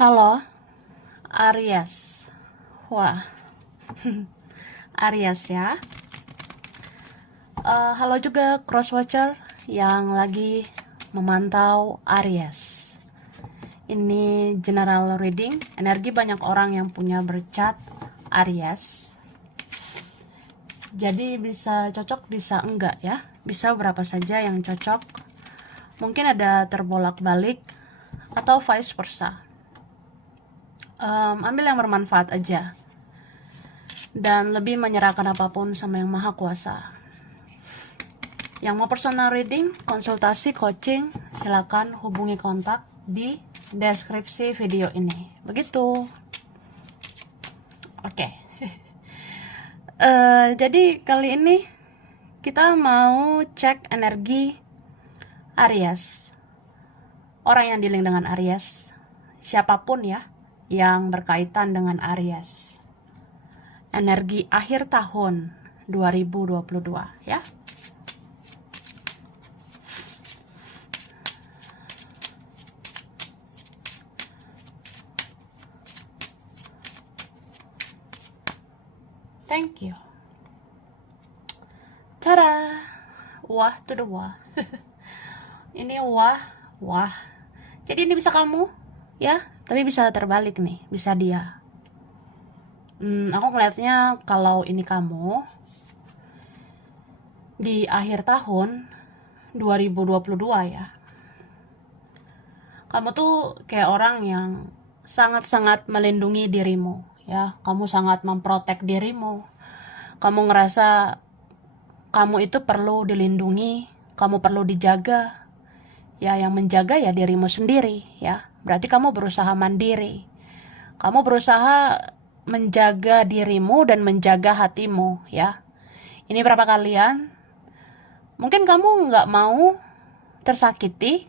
Halo, Aries. Wah, Aries ya. Halo juga crosswatcher yang lagi memantau Aries. Ini general reading, energi banyak orang yang punya bercat Aries. Jadi bisa cocok, bisa enggak ya. Bisa berapa saja yang cocok. Mungkin ada terbolak-balik atau vice versa. Ambil yang bermanfaat aja dan lebih menyerahkan apapun sama yang maha kuasa. Yang mau personal reading, konsultasi, coaching, silakan hubungi kontak di deskripsi video ini. Begitu. Oke. Jadi kali ini kita mau cek energi Aries. Orang yang dealing dengan Aries, siapapun ya yang berkaitan dengan Aries. Energi akhir tahun 2022 ya. Thank you. Tada. Wah to the wah. Ini wah. Jadi ini bisa kamu ya, tapi bisa terbalik nih, bisa dia. Aku ngeliatnya kalau ini kamu di akhir tahun 2022 ya. Kamu tuh kayak orang yang sangat-sangat melindungi dirimu ya. Kamu sangat memprotek dirimu. Kamu ngerasa kamu itu perlu dilindungi, kamu perlu dijaga. Ya, yang menjaga ya dirimu sendiri ya. Berarti kamu berusaha mandiri. Kamu berusaha menjaga dirimu dan menjaga hatimu ya. Ini berapa kalian? Mungkin kamu nggak mau tersakiti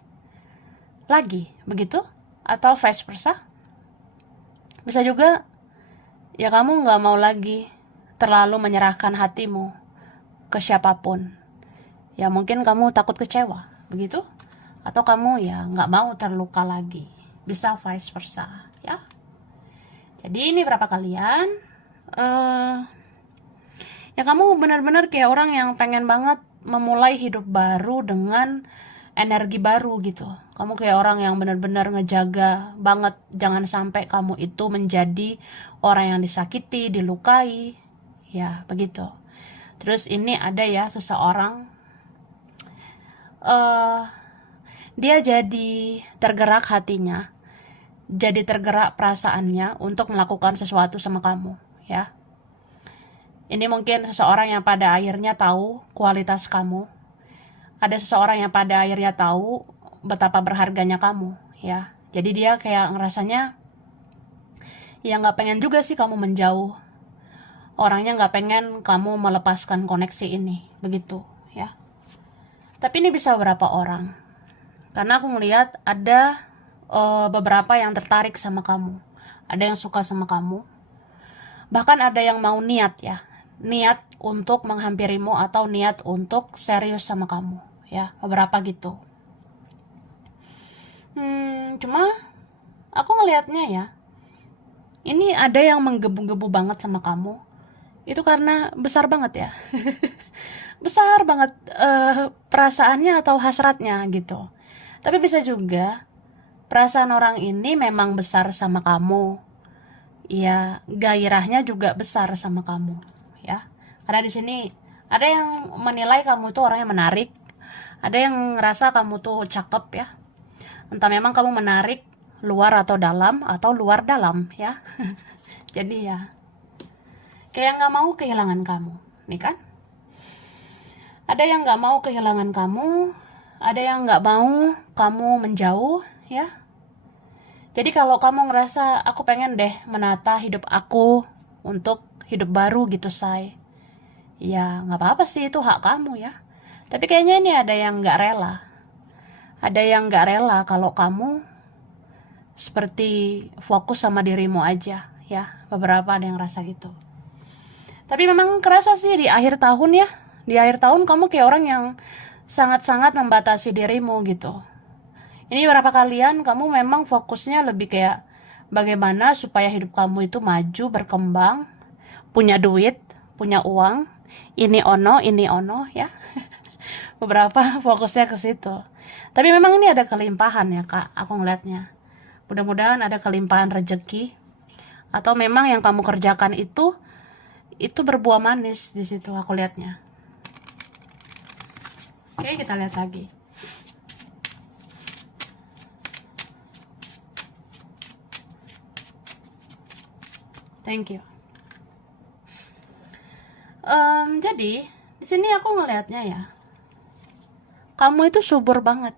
lagi, begitu? Atau vice versa? Bisa juga ya kamu nggak mau lagi terlalu menyerahkan hatimu ke siapapun. Ya mungkin kamu takut kecewa, begitu? Atau kamu ya nggak mau terluka lagi. Bisa vice versa ya. Jadi ini berapa kalian? Ya kamu benar-benar kayak orang yang pengen banget memulai hidup baru dengan energi baru gitu. Kamu kayak orang yang benar-benar ngejaga banget jangan sampai kamu itu menjadi orang yang disakiti, dilukai. Ya begitu. Terus ini ada ya seseorang dia jadi tergerak hatinya, jadi tergerak perasaannya untuk melakukan sesuatu sama kamu ya. Ini mungkin seseorang yang pada akhirnya tahu kualitas kamu. Ada seseorang yang pada akhirnya tahu betapa berharganya kamu ya. Jadi dia kayak ngerasanya ya nggak pengen juga sih kamu menjauh. Orangnya nggak pengen kamu melepaskan koneksi ini, begitu ya. Tapi ini bisa beberapa orang. Karena aku ngelihat ada beberapa yang tertarik sama kamu. Ada yang suka sama kamu. Bahkan ada yang mau niat ya. Niat untuk menghampirimu atau niat untuk serius sama kamu ya. Beberapa gitu. Cuma aku ngelihatnya ya. Ini ada yang menggebu-gebu banget sama kamu. Itu karena besar banget ya. Besar banget perasaannya atau hasratnya gitu. Tapi bisa juga perasaan orang ini memang besar sama kamu. Ya, gairahnya juga besar sama kamu, ya. Karena di sini ada yang menilai kamu tuh orang yang menarik, ada yang ngerasa kamu tuh cakep ya. Entah memang kamu menarik luar atau luar dalam ya. Jadi ya, kayak nggak mau kehilangan kamu, nih kan? Ada yang nggak mau kehilangan kamu, ada yang nggak mau kamu menjauh ya. Jadi kalau kamu ngerasa aku pengen deh menata hidup aku untuk hidup baru gitu say, ya nggak apa-apa sih, itu hak kamu ya. Tapi kayaknya ini ada yang nggak rela. Ada yang nggak rela kalau kamu seperti fokus sama dirimu aja ya. Beberapa ada yang rasa gitu. Tapi memang kerasa sih di akhir tahun ya. Di akhir tahun kamu kayak orang yang sangat-sangat membatasi dirimu gitu. Ini berapa kalian kamu memang fokusnya lebih kayak bagaimana supaya hidup kamu itu maju, berkembang, punya duit, punya uang, ini ono ya. Beberapa fokusnya ke situ. Tapi memang ini ada kelimpahan ya Kak, aku ngeliatnya. Mudah-mudahan ada kelimpahan rezeki, atau memang yang kamu kerjakan itu berbuah manis di situ aku lihatnya. Oke, kita lihat lagi. Thank you. Jadi di sini aku ngelihatnya ya, kamu itu subur banget.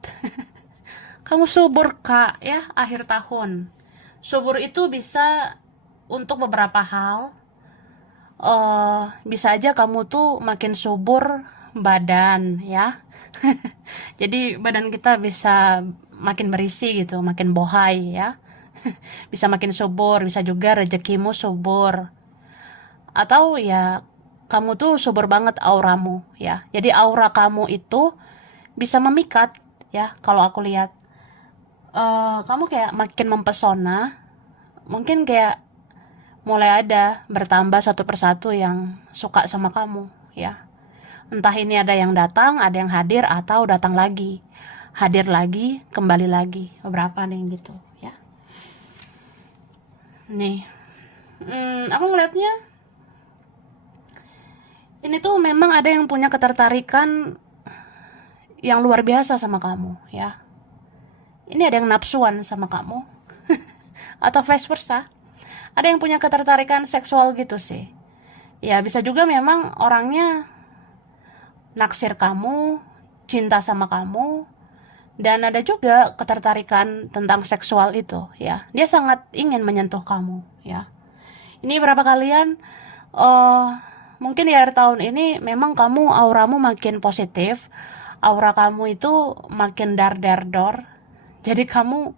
Kamu subur Kak ya, akhir tahun. Subur itu bisa untuk beberapa hal. Bisa aja kamu tuh makin subur badan ya. Jadi badan kita bisa makin berisi gitu, makin bohai ya. Bisa makin subur, bisa juga rezekimu subur. Atau ya kamu tuh subur banget auramu ya. Jadi aura kamu itu bisa memikat ya, kalau aku lihat. Kamu kayak makin mempesona. Mungkin kayak mulai ada bertambah satu persatu yang suka sama kamu ya. Entah ini ada yang datang, ada yang hadir, atau datang lagi, hadir lagi, kembali lagi. Beberapa nih gitu ya. Nih, aku ngeliatnya ini tuh memang ada yang punya ketertarikan yang luar biasa sama kamu ya. Ini ada yang nafsuan sama kamu atau vice versa. Ada yang punya ketertarikan seksual gitu sih. Ya bisa juga memang orangnya naksir kamu, cinta sama kamu, dan ada juga ketertarikan tentang seksual itu ya. Dia sangat ingin menyentuh kamu ya. Ini berapa kalian mungkin di akhir tahun ini memang kamu auramu makin positif, aura kamu itu makin dar-dar-dor, jadi kamu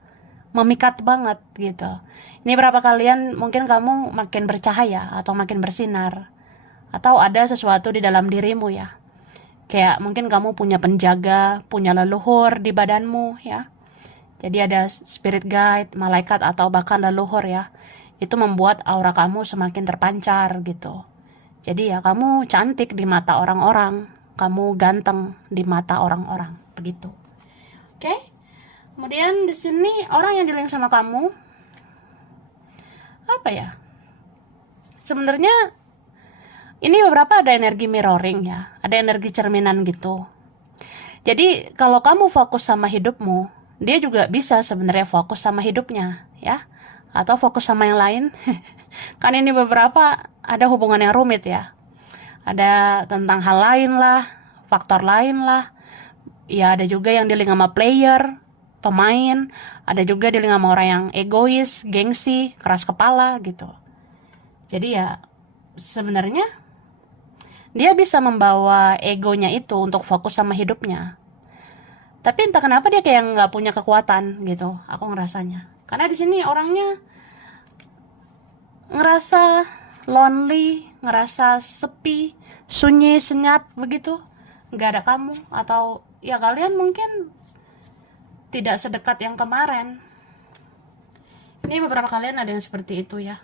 memikat banget gitu. Ini berapa kalian mungkin kamu makin bercahaya atau makin bersinar, atau ada sesuatu di dalam dirimu ya. Kayak mungkin kamu punya penjaga, punya leluhur di badanmu ya. Jadi ada spirit guide, malaikat, atau bahkan leluhur ya. Itu membuat aura kamu semakin terpancar gitu. Jadi ya kamu cantik di mata orang-orang, kamu ganteng di mata orang-orang, begitu. Oke? Kemudian di sini orang yang dealing sama kamu apa ya? Sebenarnya ini beberapa ada energi mirroring ya, ada energi cerminan gitu. Jadi kalau kamu fokus sama hidupmu, dia juga bisa sebenarnya fokus sama hidupnya ya, atau fokus sama yang lain. Kan ini beberapa ada hubungan yang rumit ya, ada tentang hal lain lah, faktor lain lah ya. Ada juga yang dealing sama player, pemain, ada juga dealing sama orang yang egois, gengsi, keras kepala gitu. Jadi ya sebenarnya dia bisa membawa egonya itu untuk fokus sama hidupnya. Tapi entah kenapa dia kayak nggak punya kekuatan gitu, aku ngerasanya. Karena di sini orangnya ngerasa lonely, ngerasa sepi, sunyi, senyap begitu. Nggak ada kamu, atau ya kalian mungkin tidak sedekat yang kemarin. Ini beberapa kalian ada yang seperti itu ya.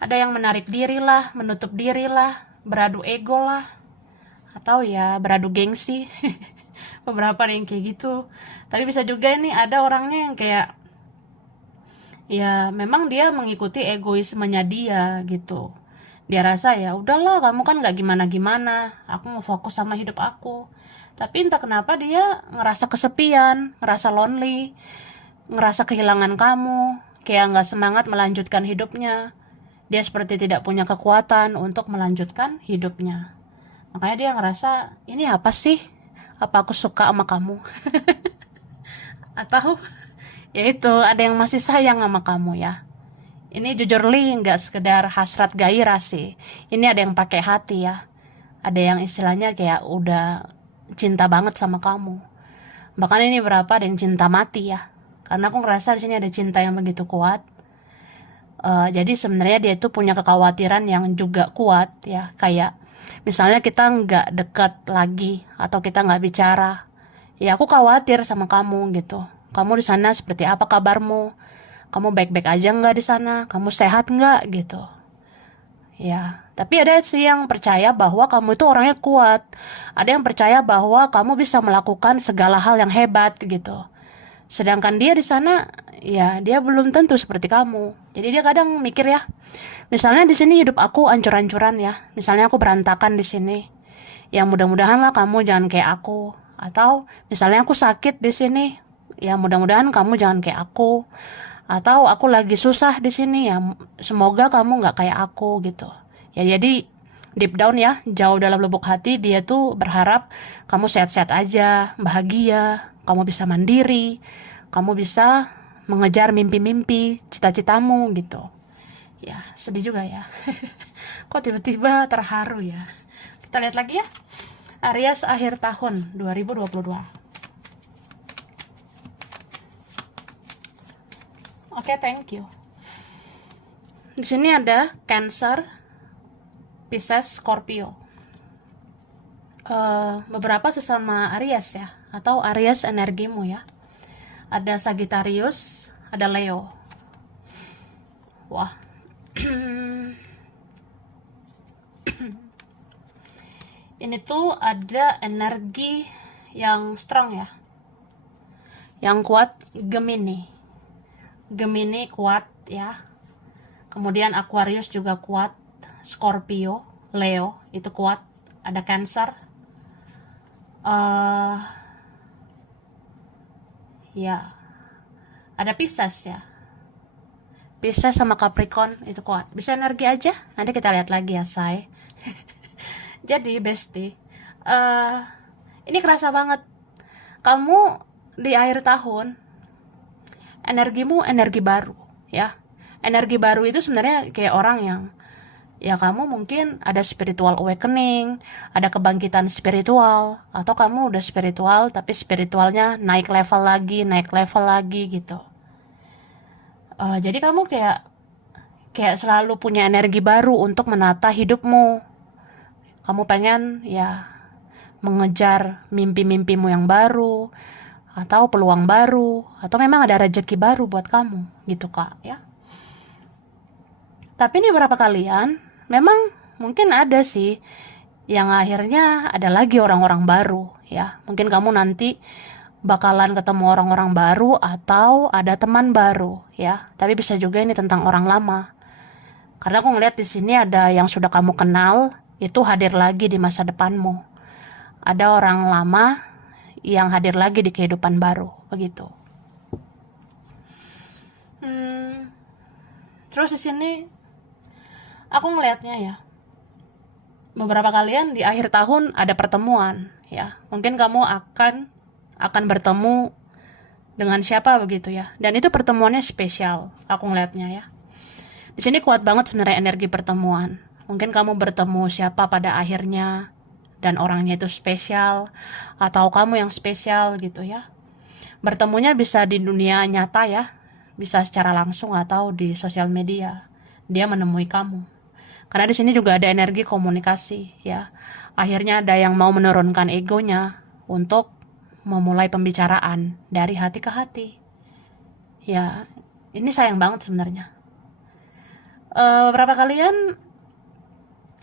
Ada yang menarik diri lah, menutup diri lah, beradu ego lah, atau ya beradu gengsi. Beberapa yang kayak gitu. Tapi bisa juga nih ada orangnya yang kayak ya memang dia mengikuti egoismenya dia gitu. Dia rasa ya udahlah, kamu kan nggak gimana-gimana, aku mau fokus sama hidup aku. Tapi entah kenapa dia ngerasa kesepian, ngerasa lonely, ngerasa kehilangan kamu, kayak nggak semangat melanjutkan hidupnya. Dia seperti tidak punya kekuatan untuk melanjutkan hidupnya. Makanya dia ngerasa, ini apa sih? Apa aku suka sama kamu? Atau ya itu, ada yang masih sayang sama kamu ya. Ini jujur li nggak sekedar hasrat gairah sih. Ini ada yang pakai hati ya. Ada yang istilahnya kayak udah cinta banget sama kamu. Bahkan ini berapa ada yang cinta mati ya. Karena aku ngerasa di sini ada cinta yang begitu kuat. Jadi sebenarnya dia itu punya kekhawatiran yang juga kuat ya. Kayak misalnya kita nggak dekat lagi atau kita nggak bicara, ya aku khawatir sama kamu gitu. Kamu di sana seperti apa kabarmu? Kamu baik-baik aja nggak di sana? Kamu sehat nggak gitu? Ya, tapi ada sih yang percaya bahwa kamu itu orangnya kuat. Ada yang percaya bahwa kamu bisa melakukan segala hal yang hebat gitu. Sedangkan dia di sana, ya dia belum tentu seperti kamu. Jadi dia kadang mikir ya, misalnya di sini hidup aku ancur-ancuran ya. Misalnya aku berantakan di sini. Ya mudah-mudahan lah kamu jangan kayak aku. Atau misalnya aku sakit di sini. Ya mudah-mudahan kamu jangan kayak aku. Atau aku lagi susah di sini ya. Semoga kamu nggak kayak aku gitu. Ya jadi deep down ya, jauh dalam lubuk hati dia tuh berharap kamu sehat-sehat aja, bahagia, kamu bisa mandiri, kamu bisa mengejar mimpi-mimpi, cita-citamu gitu. Ya, sedih juga ya. Kok tiba-tiba terharu ya. Kita lihat lagi ya. Aries akhir tahun 2022. Oke, thank you. Di sini ada Cancer, Pisces, Scorpio. Beberapa sesama Aries ya, atau Aries energimu ya. Ada Sagittarius, ada Leo. Wah. Ini tuh ada energi yang strong ya. Yang kuat Gemini. Gemini kuat ya. Kemudian Aquarius juga kuat, Scorpio, Leo itu kuat. Ada Cancer. Ya. Ada Pisces ya. Pisces sama Capricorn itu kuat. Bisa energi aja. Nanti kita lihat lagi ya, say. Jadi, bestie, ini kerasa banget. Kamu di akhir tahun, energimu energi baru, ya. Energi baru itu sebenarnya kayak orang yang, ya kamu mungkin ada spiritual awakening, ada kebangkitan spiritual, atau kamu udah spiritual, tapi spiritualnya naik level lagi gitu. Jadi kamu kayak selalu punya energi baru untuk menata hidupmu. Kamu pengen ya mengejar mimpi-mimpimu yang baru, atau peluang baru, atau memang ada rezeki baru buat kamu gitu kak ya. Tapi ini beberapa kalian memang mungkin ada sih yang akhirnya ada lagi orang-orang baru ya. Mungkin kamu nanti bakalan ketemu orang-orang baru atau ada teman baru ya. Tapi bisa juga ini tentang orang lama. Karena aku ngeliat di sini ada yang sudah kamu kenal itu hadir lagi di masa depanmu. Ada orang lama yang hadir lagi di kehidupan baru, begitu. Terus di sini aku ngelihatnya ya, beberapa kalian di akhir tahun ada pertemuan ya. Mungkin kamu akan bertemu dengan siapa begitu ya. Dan itu pertemuannya spesial, aku ngelihatnya ya. Di sini kuat banget sebenarnya energi pertemuan. Mungkin kamu bertemu siapa pada akhirnya dan orangnya itu spesial, atau kamu yang spesial gitu ya. Bertemunya bisa di dunia nyata ya, bisa secara langsung atau di sosial media. Dia menemui kamu. Karena di sini juga ada energi komunikasi ya. Akhirnya ada yang mau menurunkan egonya untuk memulai pembicaraan dari hati ke hati. Ya, ini sayang banget sebenarnya. Beberapa kalian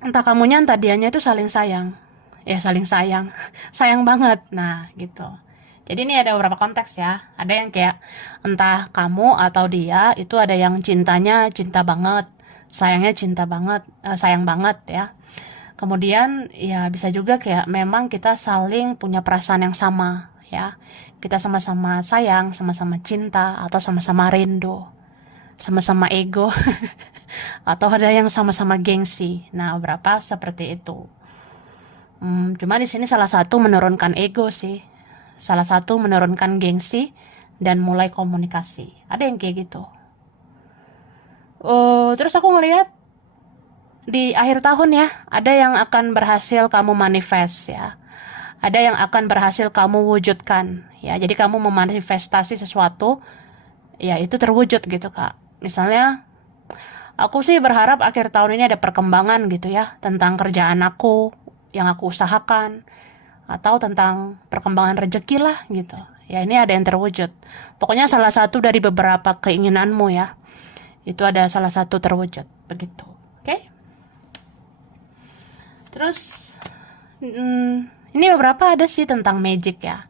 entah kamunya entah dianya itu saling sayang. Ya saling sayang. Sayang banget. Nah gitu. Jadi ini ada beberapa konteks ya. Ada yang kayak entah kamu atau dia itu ada yang cintanya cinta banget. Sayangnya cinta banget. Sayang banget ya. Kemudian ya bisa juga kayak memang kita saling punya perasaan yang sama ya. Kita sama-sama sayang, sama-sama cinta, atau sama-sama rindu, sama-sama ego. Atau ada yang sama-sama gengsi. Nah, berapa seperti itu. Cuma di sini salah satu menurunkan ego sih. Salah satu menurunkan gengsi dan mulai komunikasi. Ada yang kayak gitu. Terus aku ngelihat di akhir tahun ya, ada yang akan berhasil kamu manifest ya. Ada yang akan berhasil kamu wujudkan ya. Jadi kamu memanifestasi sesuatu, ya itu terwujud gitu kak. Misalnya aku sih berharap akhir tahun ini ada perkembangan gitu ya, tentang kerjaan aku yang aku usahakan, atau tentang perkembangan rezeki lah gitu Ya ini ada yang terwujud. Pokoknya salah satu dari beberapa keinginanmu ya. Itu ada salah satu terwujud. Begitu. Oke? Terus ini beberapa ada sih tentang magic ya.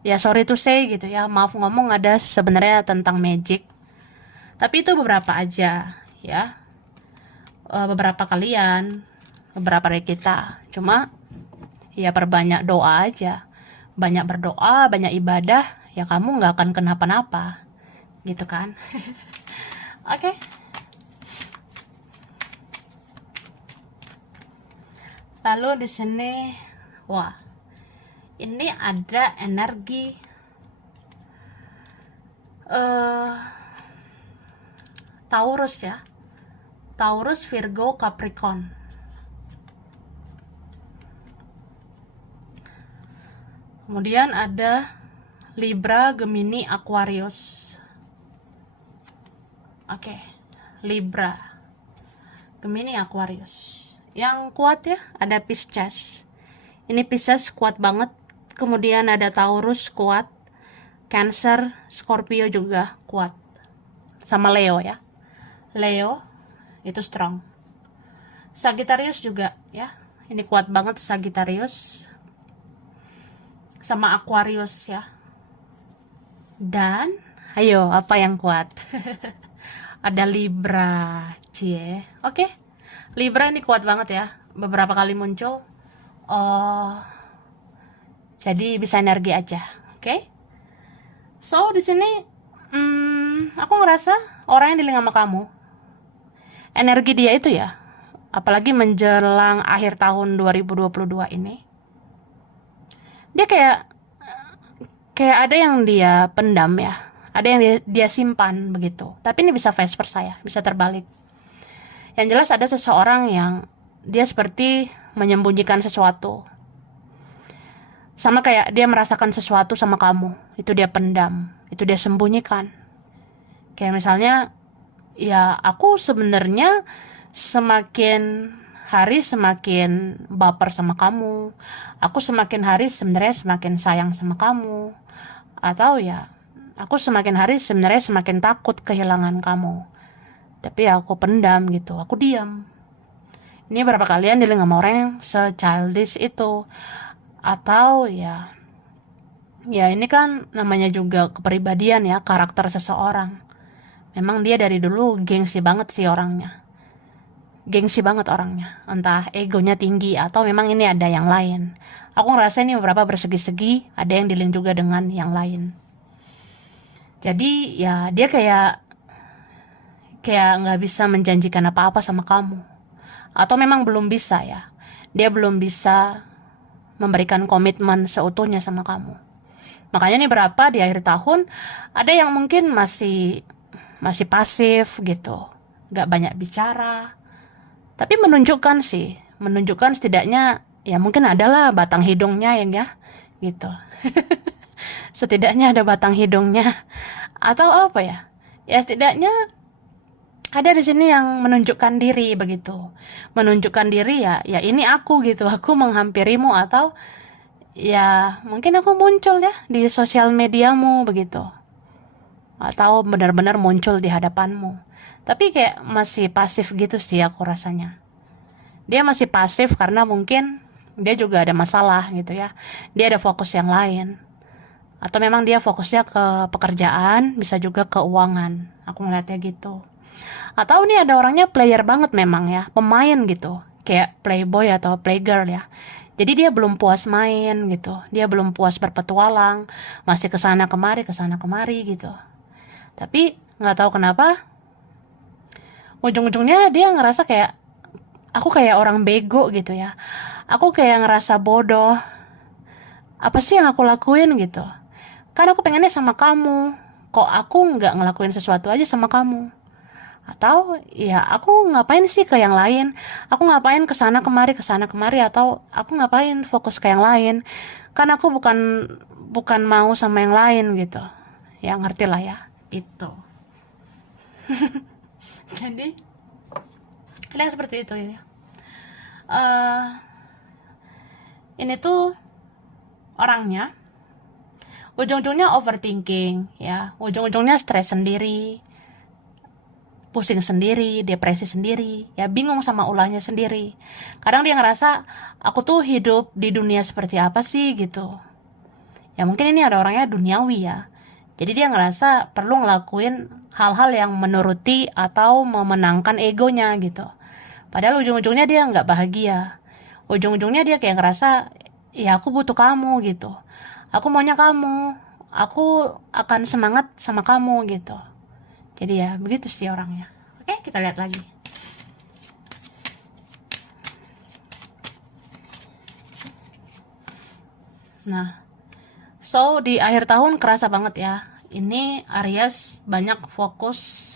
Ya sorry to say gitu ya. Maaf ngomong ada sebenarnya tentang magic. Tapi itu beberapa aja ya. Beberapa kalian, beberapa dari kita. Cuma ya perbanyak doa aja. Banyak berdoa, banyak ibadah, ya kamu nggak akan kenapa-napa. Gitu kan? Oke. Lalu di sini, wah, ini ada energi Taurus ya. Taurus, Virgo, Capricorn. Kemudian ada Libra, Gemini, Aquarius. Oke, Libra, Gemini, Aquarius. Yang kuat ya, ada Pisces. Ini Pisces kuat banget. Kemudian ada Taurus kuat. Cancer, Scorpio juga kuat. Sama Leo ya. Leo itu strong. Sagittarius juga ya. Ini kuat banget Sagittarius. Sama Aquarius ya. Dan ayo apa yang kuat? Ada Libra, cie. Oke. Libra ini kuat banget ya. Beberapa kali muncul. Jadi bisa energi aja. Oke. So di sini aku ngerasa orang yang dealing sama kamu, energi dia itu ya, apalagi menjelang akhir tahun 2022 ini, dia kayak ada yang dia pendam ya, ada yang dia simpan begitu. Tapi ini bisa vice versa ya, bisa terbalik. Yang jelas ada seseorang yang dia seperti menyembunyikan sesuatu, sama kayak dia merasakan sesuatu sama kamu, itu dia pendam, itu dia sembunyikan. Kayak misalnya, ya aku sebenarnya semakin hari semakin baper sama kamu. Aku semakin hari sebenarnya semakin sayang sama kamu. Atau ya, aku semakin hari sebenarnya semakin takut kehilangan kamu. Tapi ya aku pendam gitu, aku diam. Ini berapa kalian dealing sama orang yang se-childish itu. Atau ya ini kan namanya juga kepribadian ya, karakter seseorang. Memang dia dari dulu gengsi banget sih orangnya. Gengsi banget orangnya. Entah egonya tinggi atau memang ini ada yang lain. Aku ngerasa ini beberapa bersegi-segi, ada yang dealing juga dengan yang lain. Jadi ya dia kayak nggak bisa menjanjikan apa-apa sama kamu. Atau memang belum bisa ya. Dia belum bisa memberikan komitmen seutuhnya sama kamu. Makanya nih berapa di akhir tahun ada yang mungkin masih pasif gitu, nggak banyak bicara, tapi menunjukkan setidaknya ya mungkin adalah batang hidungnya ya gitu. Setidaknya ada batang hidungnya atau apa ya, ya setidaknya ada di sini yang menunjukkan diri begitu, menunjukkan diri ya ini aku gitu, aku menghampirimu atau ya mungkin aku muncul ya di sosial mediamu begitu, atau benar-benar muncul di hadapanmu. Tapi kayak masih pasif gitu sih aku rasanya. Dia masih pasif karena mungkin dia juga ada masalah gitu ya. Dia ada fokus yang lain. Atau memang dia fokusnya ke pekerjaan, bisa juga keuangan. Aku ngeliatnya gitu. Atau nih ada orangnya player banget memang ya, pemain gitu. Kayak playboy atau playgirl ya. Jadi dia belum puas main gitu. Dia belum puas berpetualang, masih kesana kemari gitu. Tapi nggak tahu kenapa ujung-ujungnya dia ngerasa kayak aku kayak orang bego gitu ya. Aku kayak ngerasa bodoh. Apa sih yang aku lakuin gitu? Kan aku pengennya sama kamu. Kok aku nggak ngelakuin sesuatu aja sama kamu? Atau ya aku ngapain sih ke yang lain? Aku ngapain kesana kemari atau aku ngapain fokus ke yang lain? Kan aku bukan mau sama yang lain gitu. Ya ngerti lah ya. Itu. Jadi ada yang seperti itu ya. Ini tuh orangnya ujung-ujungnya overthinking ya, ujung-ujungnya stres sendiri, pusing sendiri, depresi sendiri, ya bingung sama ulahnya sendiri. Kadang dia ngerasa, aku tuh hidup di dunia seperti apa sih gitu. Ya mungkin ini ada orangnya duniawi ya. Jadi dia ngerasa perlu ngelakuin hal-hal yang menuruti atau memenangkan egonya gitu. Padahal ujung-ujungnya dia nggak bahagia. Ujung-ujungnya dia kayak ngerasa, ya aku butuh kamu gitu. Aku maunya kamu. Aku akan semangat sama kamu gitu. Jadi ya begitu sih orangnya. Oke, kita lihat lagi. Nah, so di akhir tahun kerasa banget ya. Ini Aries banyak fokus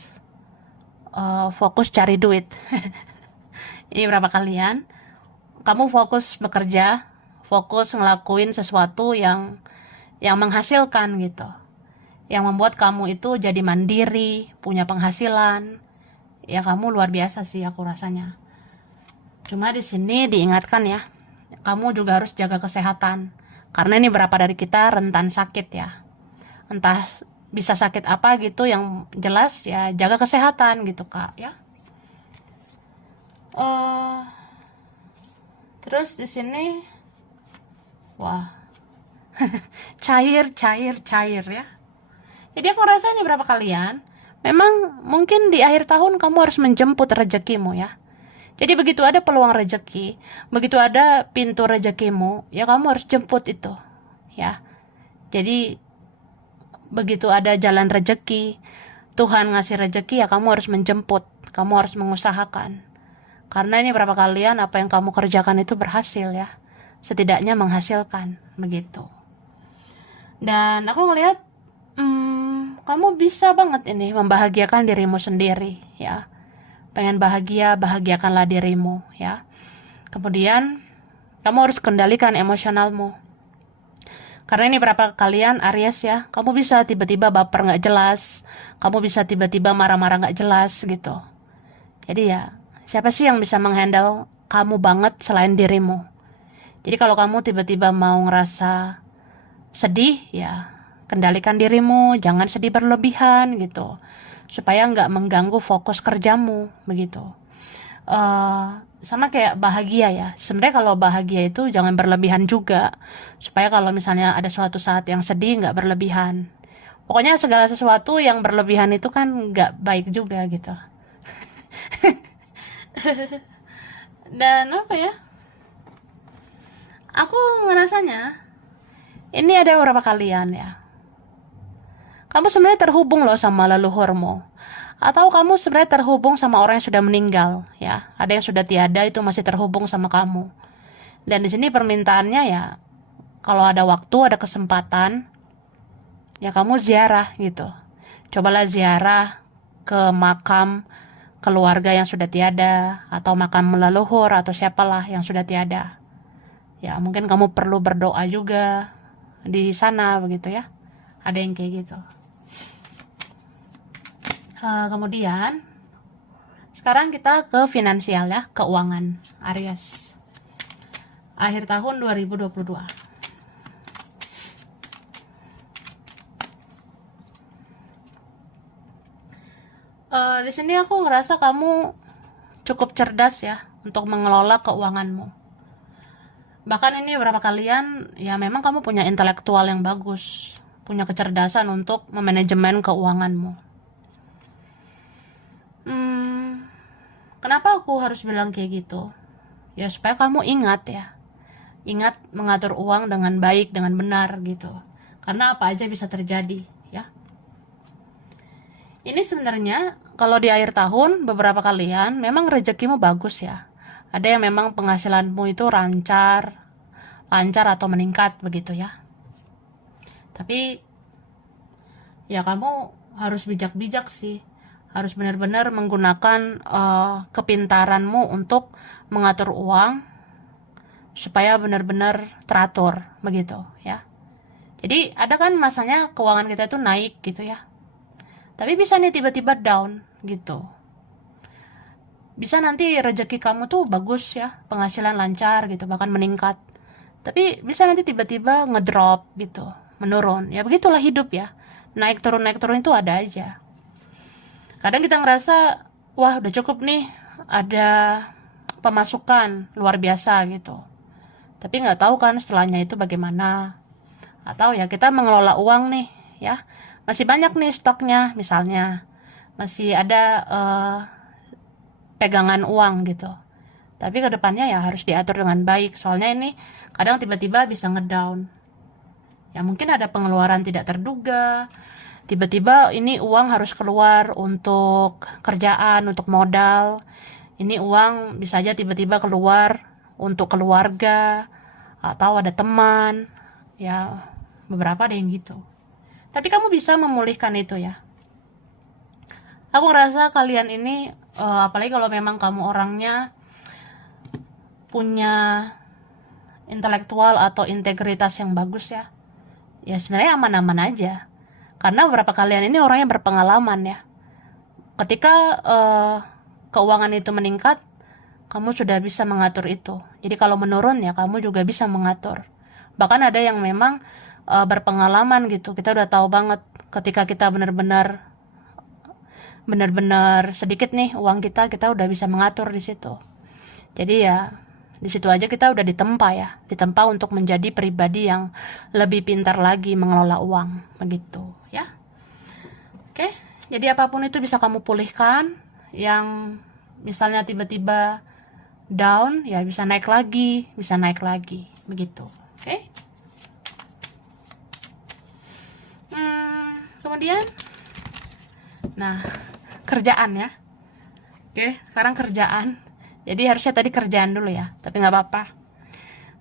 cari duit. Ini berapa kalian? Kamu fokus bekerja, fokus ngelakuin sesuatu yang menghasilkan gitu. Yang membuat kamu itu jadi mandiri, punya penghasilan. Ya kamu luar biasa sih aku rasanya. Cuma di sini diingatkan ya, kamu juga harus jaga kesehatan. Karena ini berapa dari kita rentan sakit ya. Entah bisa sakit apa gitu, yang jelas ya jaga kesehatan gitu Kak ya. Oh, terus di sini wah, cair ya. Jadi aku rasa ini berapa kalian memang mungkin di akhir tahun kamu harus menjemput rezekimu ya. Jadi begitu ada peluang rezeki, begitu ada pintu rezekimu, ya kamu harus jemput itu ya. Jadi begitu ada jalan rezeki, Tuhan ngasih rezeki, ya kamu harus menjemput, kamu harus mengusahakan. Karena ini berapa kalian apa yang kamu kerjakan itu berhasil ya. Setidaknya menghasilkan begitu. Dan aku ngelihat kamu bisa banget ini membahagiakan dirimu sendiri ya. Pengen bahagia, bahagiakanlah dirimu ya. Kemudian kamu harus kendalikan emosionalmu. Karena ini berapa kalian Aries ya, kamu bisa tiba-tiba baper nggak jelas, kamu bisa tiba-tiba marah-marah nggak jelas gitu. Jadi ya, siapa sih yang bisa menghandle kamu banget selain dirimu? Jadi kalau kamu tiba-tiba mau ngerasa sedih, ya kendalikan dirimu, jangan sedih berlebihan gitu, supaya nggak mengganggu fokus kerjamu begitu. Sama kayak bahagia ya. Sebenarnya kalau bahagia itu jangan berlebihan juga, supaya kalau misalnya ada suatu saat yang sedih nggak berlebihan. Pokoknya segala sesuatu yang berlebihan itu kan nggak baik juga gitu. Dan apa ya? Aku ngerasanya ini ada beberapa kalian ya. Kamu sebenarnya terhubung loh sama leluhurmu. Atau kamu sebenarnya terhubung sama orang yang sudah meninggal ya. Ada yang sudah tiada itu masih terhubung sama kamu. Dan di sini permintaannya ya, kalau ada waktu, ada kesempatan, ya kamu ziarah gitu. Cobalah ziarah ke makam keluarga yang sudah tiada, atau makam leluhur, atau siapalah yang sudah tiada. Ya mungkin kamu perlu berdoa juga di sana begitu ya. Ada yang kayak gitu. Kemudian sekarang kita ke finansial ya, keuangan Aries akhir tahun 2022. Di sini aku ngerasa kamu cukup cerdas ya untuk mengelola keuanganmu. Bahkan ini beberapa kalian ya memang kamu punya intelektual yang bagus, punya kecerdasan untuk memanajemen keuanganmu. Kenapa aku harus bilang kayak gitu? Ya supaya kamu ingat ya, ingat mengatur uang dengan baik, dengan benar gitu. Karena apa aja bisa terjadi ya. Ini sebenarnya kalau di akhir tahun beberapa kalian memang rezekimu bagus ya. Ada yang memang penghasilanmu itu lancar atau meningkat begitu ya. Tapi ya kamu harus bijak-bijak sih. Harus benar-benar menggunakan kepintaranmu untuk mengatur uang supaya benar-benar teratur begitu ya. Jadi ada kan masanya keuangan kita itu naik gitu ya. Tapi bisa nih tiba-tiba down gitu. Bisa nanti rezeki kamu tuh bagus ya, penghasilan lancar gitu, bahkan meningkat. Tapi bisa nanti tiba-tiba ngedrop gitu, menurun. Ya begitulah hidup ya. Naik turun itu ada aja. Kadang kita ngerasa, wah udah cukup nih, ada pemasukan luar biasa gitu. Tapi nggak tahu kan setelahnya itu bagaimana. Atau ya kita mengelola uang nih, ya masih banyak nih stoknya misalnya, masih ada pegangan uang gitu. Tapi kedepannya ya harus diatur dengan baik. Soalnya ini kadang tiba-tiba bisa ngedown. Ya mungkin ada pengeluaran tidak terduga. Tiba-tiba ini uang harus keluar untuk kerjaan, untuk modal. Ini uang bisa aja tiba-tiba keluar untuk keluarga atau ada teman. Ya beberapa ada yang gitu. Tapi kamu bisa memulihkan itu ya. Aku ngerasa kalian ini, apalagi kalau memang kamu orangnya punya intelektual atau integritas yang bagus ya. Ya sebenarnya aman-aman aja. Karena beberapa kalian ini orangnya berpengalaman ya. Ketika keuangan itu meningkat, kamu sudah bisa mengatur itu. Jadi kalau menurun ya kamu juga bisa mengatur. Bahkan ada yang memang berpengalaman gitu. Kita udah tahu banget ketika kita benar-benar sedikit nih uang kita udah bisa mengatur di situ. Jadi ya di situ aja kita udah ditempa untuk menjadi pribadi yang lebih pintar lagi mengelola uang, begitu ya. Oke, jadi apapun itu bisa kamu pulihkan. Yang misalnya tiba-tiba down, ya bisa naik lagi, begitu. Oke. Kemudian, nah kerjaan ya. Oke, sekarang kerjaan. Jadi harusnya tadi kerjaan dulu ya, tapi nggak apa-apa.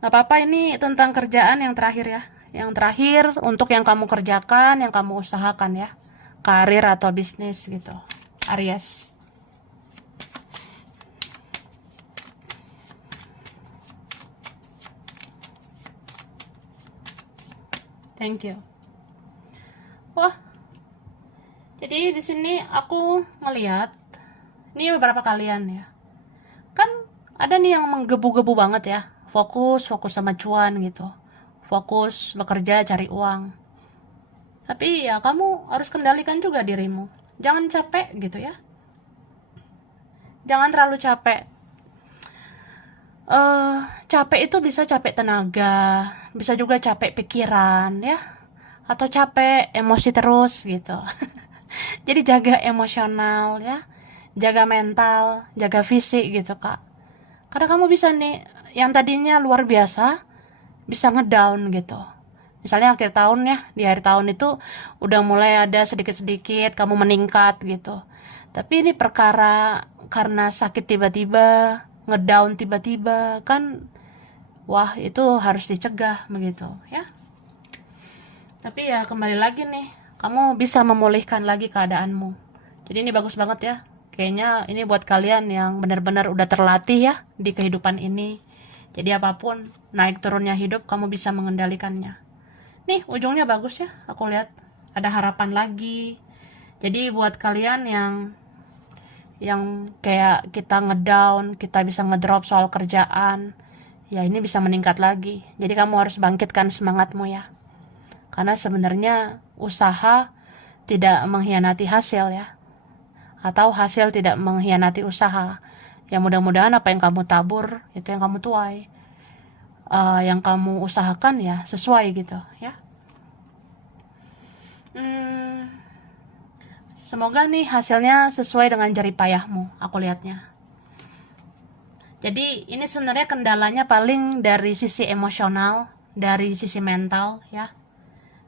Nggak apa-apa, ini tentang kerjaan yang terakhir ya. Yang terakhir untuk yang kamu kerjakan, yang kamu usahakan ya. Karir atau bisnis gitu. Aries. Thank you. Wah, jadi di sini aku ngeliat, ini beberapa kalian ya. Kan ada nih yang menggebu-gebu banget ya. Fokus sama cuan gitu. Fokus bekerja cari uang. Tapi ya kamu harus kendalikan juga dirimu. Jangan capek gitu ya. Jangan terlalu capek. Capek itu bisa capek tenaga, bisa juga capek pikiran ya. Atau capek emosi terus gitu. Jadi jaga emosional ya. Jaga mental, jaga fisik gitu kak. Karena kamu bisa nih, yang tadinya luar biasa, bisa ngedown gitu. Misalnya akhir tahun ya, di akhir tahun itu udah mulai ada sedikit-sedikit kamu meningkat gitu. Tapi ini perkara karena sakit tiba-tiba, ngedown tiba-tiba, kan wah itu harus dicegah begitu ya. Tapi ya kembali lagi nih, kamu bisa memulihkan lagi keadaanmu. Jadi ini bagus banget ya. Kayaknya ini buat kalian yang benar-benar udah terlatih ya di kehidupan ini. Jadi apapun naik turunnya hidup kamu bisa mengendalikannya. Nih ujungnya bagus ya, aku lihat ada harapan lagi. Jadi buat kalian yang kayak kita ngedown, kita bisa ngedrop soal kerjaan, ya ini bisa meningkat lagi. Jadi kamu harus bangkitkan semangatmu ya. Karena sebenarnya usaha tidak mengkhianati hasil ya. Atau hasil tidak mengkhianati usaha. Ya mudah-mudahan apa yang kamu tabur itu yang kamu tuai. Yang kamu usahakan ya sesuai gitu ya. Semoga nih hasilnya sesuai dengan jerih payahmu, aku lihatnya. Jadi ini sebenarnya kendalanya paling dari sisi emosional, dari sisi mental ya.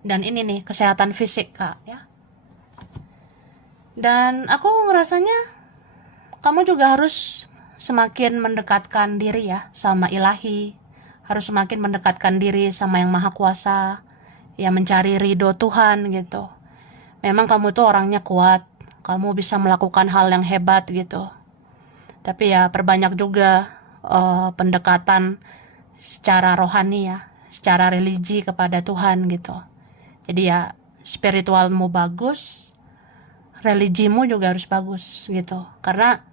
Dan ini nih kesehatan fisik kak ya. Dan aku ngerasanya kamu juga harus semakin mendekatkan diri ya sama ilahi. Harus semakin mendekatkan diri sama yang maha kuasa. Ya mencari ridho Tuhan gitu. Memang kamu tuh orangnya kuat. Kamu bisa melakukan hal yang hebat gitu. Tapi ya perbanyak juga pendekatan secara rohani ya. Secara religi kepada Tuhan gitu. Jadi ya spiritualmu bagus, religimu juga harus bagus gitu. Karena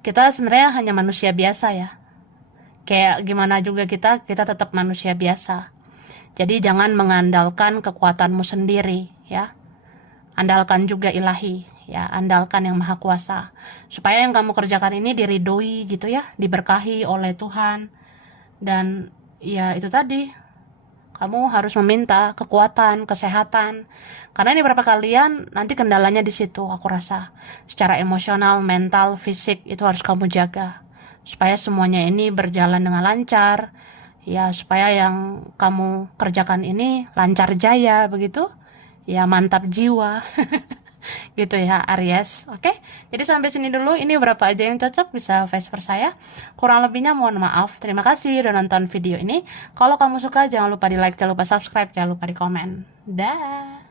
kita sebenarnya hanya manusia biasa ya. Kayak gimana juga kita tetap manusia biasa. Jadi jangan mengandalkan kekuatanmu sendiri ya. Andalkan juga ilahi ya, andalkan yang maha kuasa. Supaya yang kamu kerjakan ini diridhoi gitu ya, diberkahi oleh Tuhan. Dan ya itu tadi, kamu harus meminta kekuatan, kesehatan. Karena ini beberapa kalian nanti kendalanya di situ, aku rasa. Secara emosional, mental, fisik itu harus kamu jaga. Supaya semuanya ini berjalan dengan lancar. Ya, supaya yang kamu kerjakan ini lancar jaya begitu. Ya, mantap jiwa. Gitu ya Aries. Oke, jadi sampai sini dulu. Ini berapa aja yang cocok, bisa vice versa ya. Kurang lebihnya mohon maaf. Terima kasih udah nonton video ini. Kalau kamu suka jangan lupa di like, jangan lupa subscribe, jangan lupa di komen. Dah.